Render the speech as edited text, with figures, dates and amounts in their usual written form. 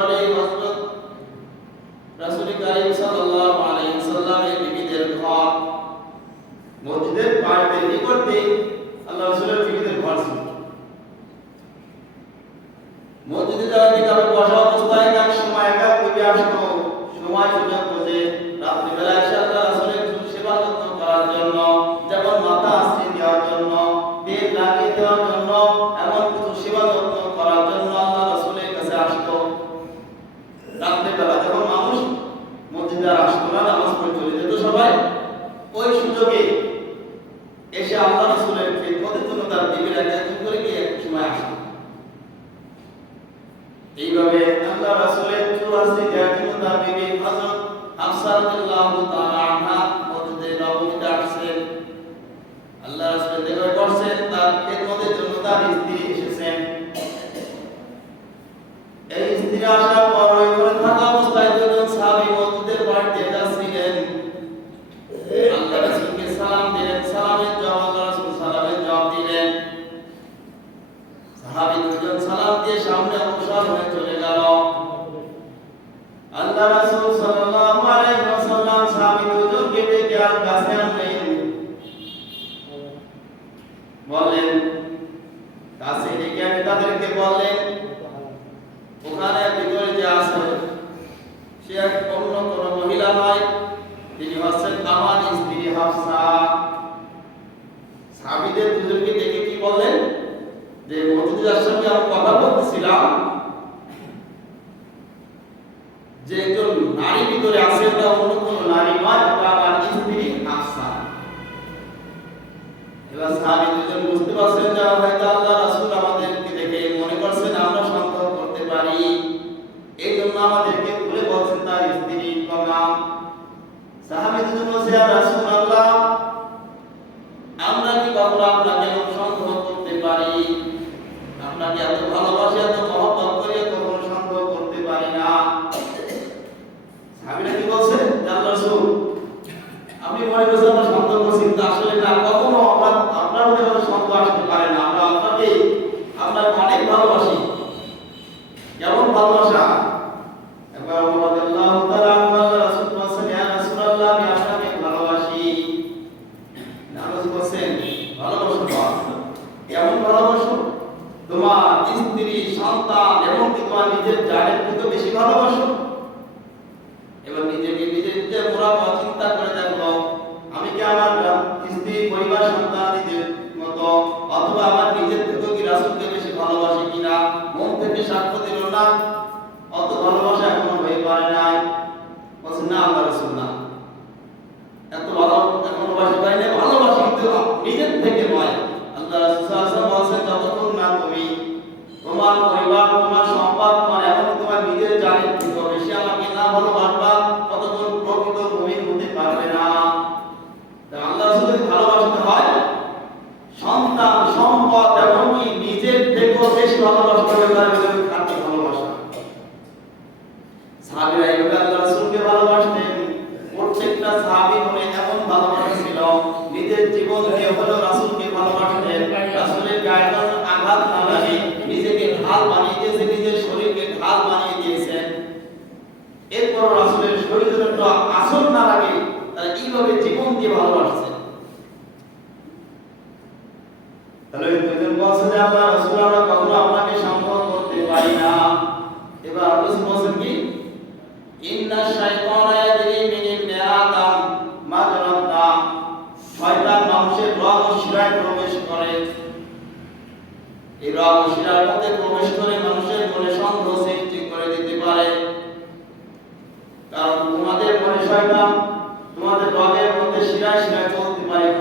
হযরত রাসূল কারীম সাল্লাল্লাহু আলাইহি ওয়াসাল্লামের বিবিদের ঘর মসজিদের বাড়িতে নিকটে আল্লাহ রাসূলের বিবিদের ঘর ছিল। মসজিদে যাওয়ার দিকে আমি বসা অবস্থায় এক সময় একা কবি আসতো, সময় সুযোগ বুঝে রাত্রিবেলা এসে আল্লাহ রাসূলের সেবা যত্ন করার জন্য, যেমন মাথা আশ্রি দেওয়ার জন্য, তেল লাগিয়ে দেওয়ার জন্য, এমন কিছু সেবা যত্ন করার জন্য আল্লাহ রাসূলের কাছে আসতো। রাত্রিবেলা যখন মানুষ মসজিদে আসতো না, নামাজ পড়ে চলে যেত সবাই, ওই সুযোগে এসে আল্লাহ রাসূলের খিদমতের জন্য তার বিবিরা একজন করে গিয়ে এক সময় আসতো। এইভাবে আল্লাহ রাসূলের চুয়াশি দেওয়ার জন্য তার বিবি হযরত হাফসা রাদিয়াল্লাহু তাআলা আনহা মসজিদে নববীতে আসছেন। আল্লাহ রাসূল দেখা করছেন, তার খিদমতের জন্য তার স্ত্রী এসেছেন। এই স্ত্রী আসার পর ওই ঘরে থাকা অবস্থায় দুজন সাহাবী মসজিদের বাড়িতে যাচ্ছিলেন। আল্লাহ রাসূলকে সালাম দিলেন, সালামের জবাব আল্লাহ রাসূল সালামের জবাব দিলেন। সাহাবী দুজন সালাম দিয়ে সামনে অগ্রসর হয়ে চলে গেল। আল্লাহ রাসূল সাল্লাল্লাহু আলাইহি ওয়াসাল্লাম সাহাবী দুজনকে ডেকে আর কাছে আনলেন, বললেন, কাছে ডেকে আমি তাদেরকে বললেন, ওখানে ভিতরে যে আছে সে এক অন্য কোন মহিলা নয়, তিনি হচ্ছেন আমার স্ত্রী হাফসা। সাহাবীদের দুজনকে ডেকে কি বললেন, যে মসজিদের সঙ্গে আমি কথা বলতেছিলাম, যে একজন নারী ভিতরে আছে, তা অন্য কোন নারী নয়, তা আমার স্ত্রী হাফসা। এবার সাহাবী দুজন বুঝতে পারছেন যে হয়তো আল্লাহ রাসূল আমাদেরকে দেখে মনে করছেন আমরা সন্দেহ করতে পারি, এই জন্য আমাদেরকে বলে বলছেন তার স্ত্রী নাম। সাহাবী দুজন বলছে, ইয়া রাসূলুল্লাহ, আমরা কি কখনো আপনাকে সন্দেহ করতে পারি? আপনাকে এত ভালোবাসি, এত মহব্বত করি, কখনো সন্দেহ করতে পারি না। সাহাবীরা কি বলছে, ইয়া রাসূল, আমি মনে করছি আমরা সন্দেহ করছি, কিন্তু আসলে না, কখনো আপনার মধ্যে কোনো সন্দেহ আসতে পারে না। আমরা আপনাকে অনেক ভালোবাসি। কেমন ভালোবাসা? একবার ওমর রাদিয়াল্লাহু তাআলা আল্লাহ রাসূল বলেছেন, ইয়া রাসূলুল্লাহ, আমি আপনাকে ভালোবাসি। নামাজ বলেন, ভালোবাসো না, কেমন ভালোবাসো? তোমার স্ত্রী, সন্তান এবং তোমার নিজের জানের থেকে বেশি ভালোবাসো? এবার নিজেকে নিজের মুরাবা চিন্তা করে দেখো, আমি কি আমার স্ত্রী, পরিবার, সন্তান নিজের মতো অথবা আমার নিজের থেকে কি রাসূলকে বেশি ভালোবাসি কিনা? মন থেকে সাক্ষ্য দিল না, অত ভালোবাসা এখনো হয়ে পারে নাই। বলছেন, না আল্লাহ রাসূল, না, এত ভালো এখনো বাসি পাই না, ভালোবাসি কিন্তু নিজের থেকে নয়। আল্লাহ রাসূল সাল্লাল্লাহু আলাইহি ওয়াসাল্লাম বলেছেন, যতক্ষণ না তুমি তোমার পরিবার, তোমার সম্পদ, তোমার এমন তোমার নিজের জানের থেকে বেশি আমাকে না ভালোবাসবা, ততক্ষণ প্রকৃত মুমিন হতে পারবে না। তাই আল্লাহ রাসূলকে ভালোবাসতে হয় সন্তান, সম্পদ এমনকি নিজের থেকেও বেশি ভালোবাসতে হবে, তার ভিতরে থাকতে ভালোবাসা। সাহাবীরা এইভাবে আল্লাহ রাসূলকে ভালোবাসতেন। প্রত্যেকটা সাহাবীর মনে এমন ভালোবাসা ছিল, নিজের জীবন দিয়ে হলেও রাসূলকে ভালোবাসতেন। রাসূলের গায়ে আঘাত না লাগে নিজেকে ঢাল বানিয়ে দিয়েছেন, নিজের শরীরকে ঢাল বানিয়ে দিয়েছেন। এরপর রাসূলের শরীরের একটু আঁচড় না লাগে, তারা এইভাবে জীবন দিয়ে ভালোবাসছেন। তাহলে দুজন বলছে যে আল্লাহ রাসূল, আমরা কখনো আপনাকে সন্দেহ করতে পারি না। এবার আল্লাহ বলছেন কি, ইন্না শাইতানা ইয়াজরি মিন ইবনি আদম মাজরাদ দাম, শয়তান মানুষের রগ ও শিরায় প্রবেশ করে। এই রগ ও শিরার মধ্যে প্রবেশ করে মানুষের মনে সন্দেহ সৃষ্টি করে দিতে পারে।